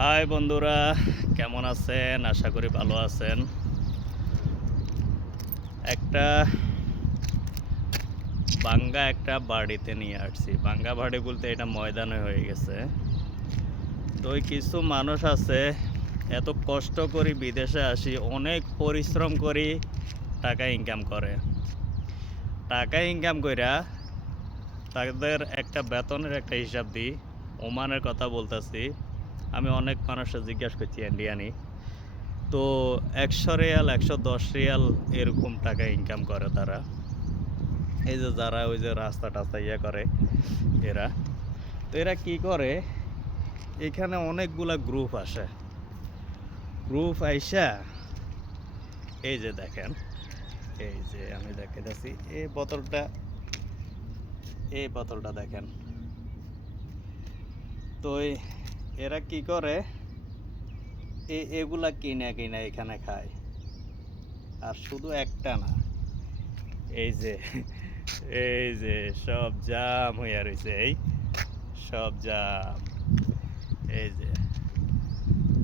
High বন্ধুরা, কেমন আছেন? আশা করি ভালো আছেন। একটা একটা বাড়িতে নিয়ে আসছি। বাঙ্গা বাড়ি বলতে এটা ময়দানে হয়ে গেছে। তো ওই কিছু মানুষ আছে, এত কষ্ট করি বিদেশে আসি, অনেক পরিশ্রম করি, টাকা ইনকাম করে। টাকা ইনকাম কইরা তাদের একটা বেতনের একটা হিসাব দিই। ওমানের কথা বলতেছি। আমি অনেক মানুষের জিজ্ঞাসা করছি ইন্ডিয়ানি। তো ১০০ রিয়াল, ১১০ রিয়াল এরকম টাকা ইনকাম করে তারা। এই যে যারা ওই যে রাস্তা টাস্তা ইয়ে করে এরা, তো এরা কি করে, এখানে অনেকগুলা গ্রুপ আসে। গ্রুপ আইসা এই যে দেখেন, এই যে আমি দেখাইতেছি, এই বোতলটা দেখেন। তো এরা কি করে, এগুলা কিনে কিনে এখানে খায়। আর শুধু একটা না, এই যে এই যে সব জাম হইয়া রয়েছে, এই সব জাম, এই যে।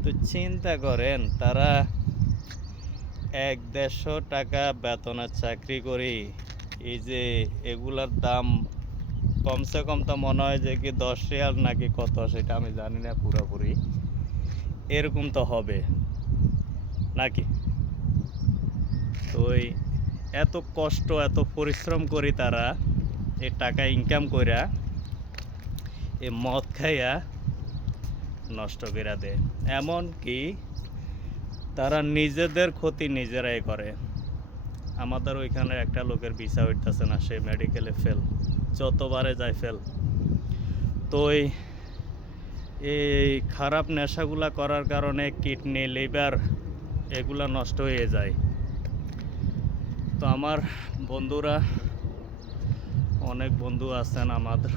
তো চিন্তা করেন, তারা ১-১৫০ টাকা বেতনের চাকরি করি, এই যে এগুলার দাম কমসে কম তো মনে হয় যে কি ১০ রিয়াল নাকি কত, সেটা আমি জানি না পুরোপুরি। এরকম তো হবে নাকি? তো এত কষ্ট এত পরিশ্রম করি তারা, এই টাকা ইনকাম কইরা এই মদ খাইয়া নষ্ট করে দেয়। এমন কি তারা নিজেদের ক্ষতি নিজেরাই করে। আমাদের ওইখানে একটা লোকের ভিসা উঠতেছে না, সে মেডিকেলে ফেল, যতবারে যায় ফেল। তো এই খারাপ নেশাগুলা করার কারণে কিডনি, লিভার এগুলা নষ্ট হয়ে যায়। তো আমার বন্ধুরা, অনেক বন্ধু আছেন আমাদের,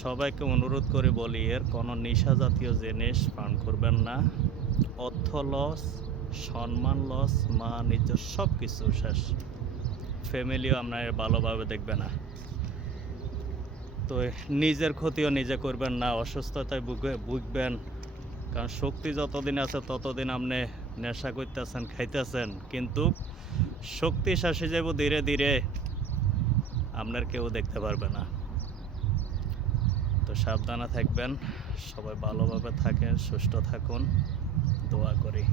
সবাইকে অনুরোধ করে বলি, এর কোনো নেশা জাতীয় জিনিস পান করবেন না। অর্থ লস, সম্মান লস, মান ইজ্জত সব কিছু শেষ। ফ্যামিলিও আপনার ভালোভাবে দেখবে না। তো নিজের ক্ষতিও নিজে করবেন না, অসুস্থতায় ভুগবেন। কারণ শক্তি যতদিন আছে ততদিন আপনি নেশা করতেছেন, খাইতেছেন, কিন্তু শক্তি শেষে যাব ধীরে ধীরে, আপনার কেউ দেখতে পারবে না। তো সাবধানে থাকবেন, সবাই ভালোভাবে থাকেন, সুস্থ থাকুন, দোয়া করি।